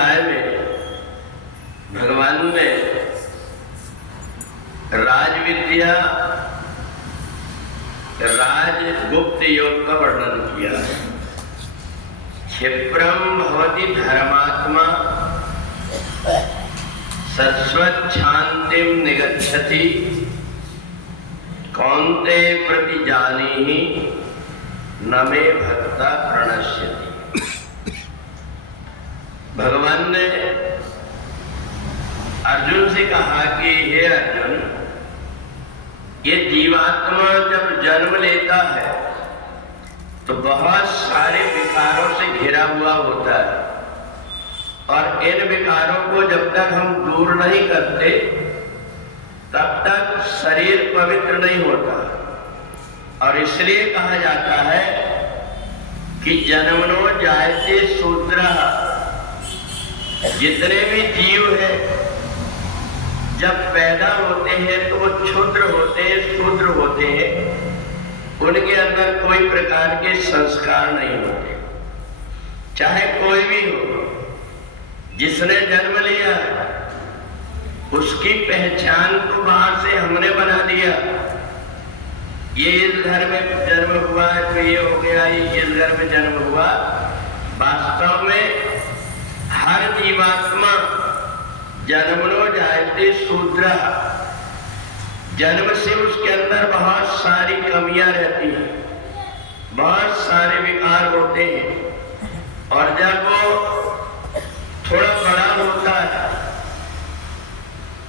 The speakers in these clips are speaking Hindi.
अध्याय में भगवान ने राजविद्या राजगुप्त योग का वर्णन किया है। क्षिप्रम भवति धर्मात्मा सस्वच्छान्तिम निगच्छति कौन्ते प्रति जानीहि न मे भक्ता प्रणश्यति। भगवान ने अर्जुन से कहा कि हे अर्जुन, ये जीवात्मा जब जन्म लेता है तो बहुत सारे विकारों से घिरा हुआ होता है, और इन विकारों को जब तक हम दूर नहीं करते तब तक शरीर पवित्र नहीं होता। और इसलिए कहा जाता है कि जन्मनो जायते शूद्रः, जितने भी जीव हैं जब पैदा होते हैं तो वो क्षुद्र होते हैं, शूद्र होते हैं, उनके अंदर कोई प्रकार के संस्कार नहीं होते। चाहे कोई भी हो, जिसने जन्म लिया उसकी पहचान तो बाहर से हमने बना दिया। ये इस घर में जन्म हुआ है तो ये हो गया, ये इस घर में जन्म हुआ। वास्तव में हर जीवात्मा जन्मनो जायते शूद्रः, जन्म से उसके अंदर बहुत सारी कमियां रहती हैं, बहुत सारे विकार होते हैं। और जब वो थोड़ा बड़ा होता है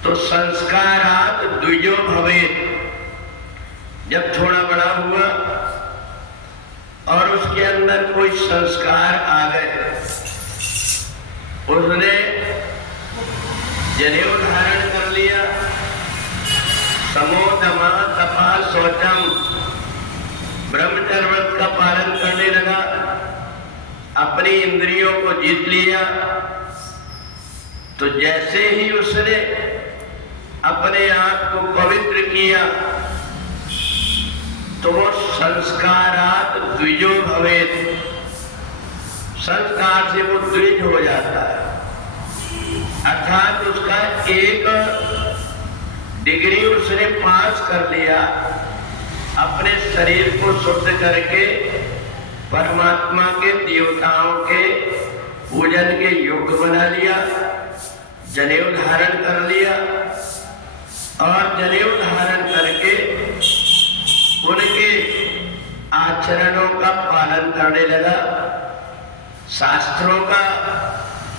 तो संस्कारात् द्विजो भवेत्। जब थोड़ा बड़ा हुआ और उसके अंदर कोई संस्कार आ गए, उसने जनेऊ धारण कर लिया, समोदमा तपा शौचम, ब्रह्मचर्य व्रत का पालन करने लगा, अपनी इंद्रियों को जीत लिया, तो जैसे ही उसने अपने आप को पवित्र किया तो वो संस्कारात् द्विजो भवेत्, संस्कार से वो द्विज हो जाता है। अर्थात उसका एक डिग्री उसने पास कर लिया, अपने शरीर को शुद्ध करके परमात्मा के देवताओं के पूजन के योग्य बना लिया, जनेऊ धारण कर लिया, और जनेऊ धारण करके उनके आचरणों का पालन करने लगा, शास्त्रों का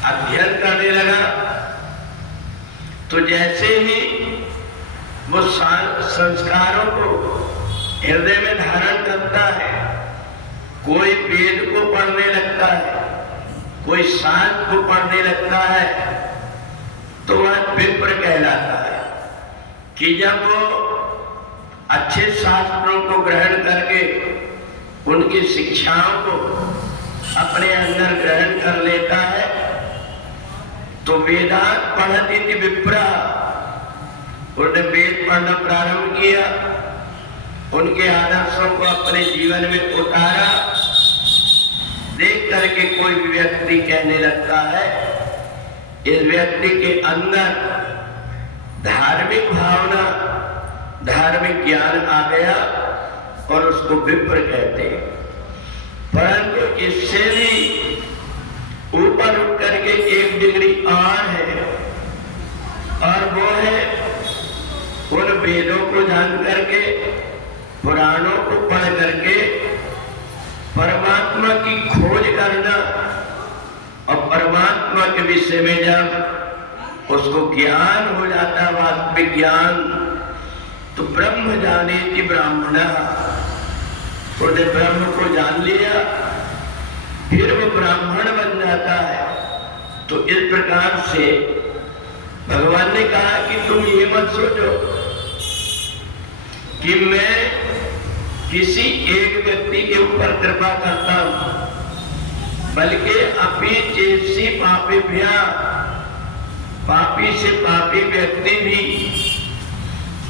अध्ययन करने लगा। तो जैसे ही वो संस्कारों को हृदय में धारण करता है, कोई वेद को पढ़ने लगता है, कोई शास्त्र को पढ़ने लगता है, तो वह विप्र कहलाता है। कि जब वो अच्छे शास्त्रों को ग्रहण करके उनकी शिक्षाओं को अपने अंदर ग्रहण कर लेता है तो वेदांत पढ़ती थी विप्रा, उन्होंने वेद पढ़ना प्रारंभ किया, उनके आदर्शों को अपने जीवन में उतारा। देख करके कोई भी व्यक्ति कहने लगता है, इस व्यक्ति के अंदर धार्मिक भावना, धार्मिक ज्ञान आ गया, और उसको विप्र कहते हैं। परंतु इससे भी ऊपर उठ करके एक डिग्री और है, और वो है उन वेदों को जान करके, पुराणों को पढ़ करके परमात्मा की खोज करना, और परमात्मा के विषय में जब उसको ज्ञान हो जाता, वास्तविक ज्ञान, तो ब्रह्म जाने की ब्राह्मणः, उसने ब्रह्म को जान लिया, फिर वो ब्राह्मण बन जाता है। तो इस प्रकार से भगवान ने कहा कि तुम ये मत सोचो कि मैं किसी एक व्यक्ति के ऊपर कृपा करता हूं, बल्कि अपनी चेतसी पापेभ्या, पापी से पापी व्यक्ति भी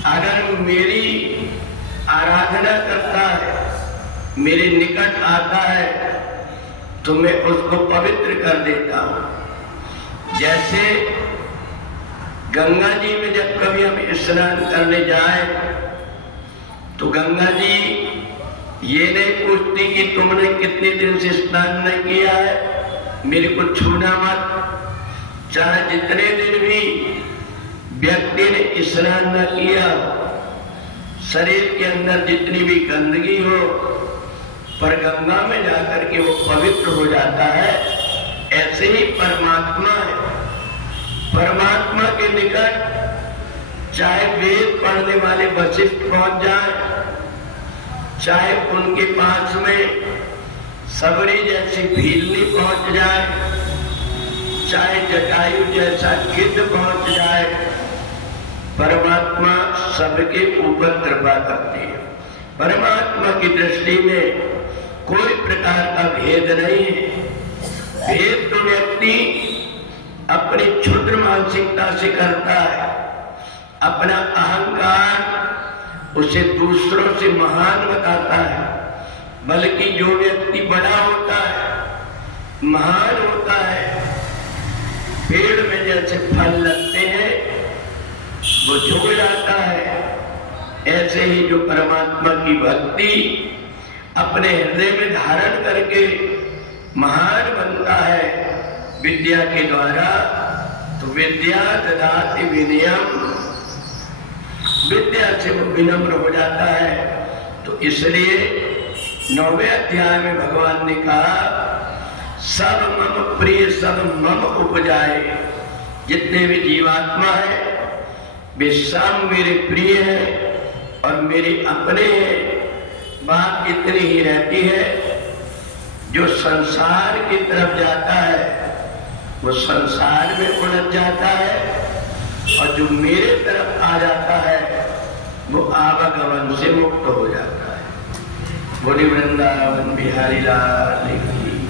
अगर मेरी आराधना करता है, मेरे निकट आता है, तो मैं उसको पवित्र कर देता हूं। जैसे गंगा जी में जब कभी हम स्नान करने जाए तो गंगा जी ये नहीं पूछती कि तुमने कितने दिन से स्नान नहीं किया है, मेरे को छूना मत। चाहे जितने दिन भी व्यक्ति ने स्नान न किया, शरीर के अंदर जितनी भी गंदगी हो, पर गंगा में जाकर के वो पवित्र हो जाता है। ऐसे ही परमात्मा है। परमात्मा के निकट चाहे वेद पढ़ने वाले वशिष्ठ पहुंच जाए, चाहे उनके पास में सबरी जैसी भीलनी पहुंच जाए, चाहे जटायु जैसा गिद्ध पहुंच जाए, परमात्मा सबके ऊपर कृपा करती है। परमात्मा की दृष्टि में कोई प्रकार का भेद नहीं है। भेद तो व्यक्ति अपनी क्षुद्र मानसिकता से करता है। अपना अहंकार उसे दूसरों से महान बताता है। बल्कि जो व्यक्ति बड़ा होता है, महान होता है, पेड़ में जैसे फल लगते हैं वो झुक जाता है, ऐसे ही जो परमात्मा की भक्ति अपने हृदय में धारण करके महान बनता है विद्या के द्वारा, तो विद्या ददाति विनयम, विद्या से वो विनम्र हो जाता है। तो इसलिए 9वें अध्याय में भगवान ने कहा, सब मम प्रिय सब मम उपजाए। जितने भी जीवात्मा है वे सब मेरे प्रिय हैं और मेरे अपने हैं। बात इतनी ही रहती है, जो संसार की तरफ जाता है वो संसार में उलझ जाता है, और जो मेरे तरफ आ जाता है वो आवागमन से मुक्त हो जाता है। बोली वृंदावन बिहारी लाल की।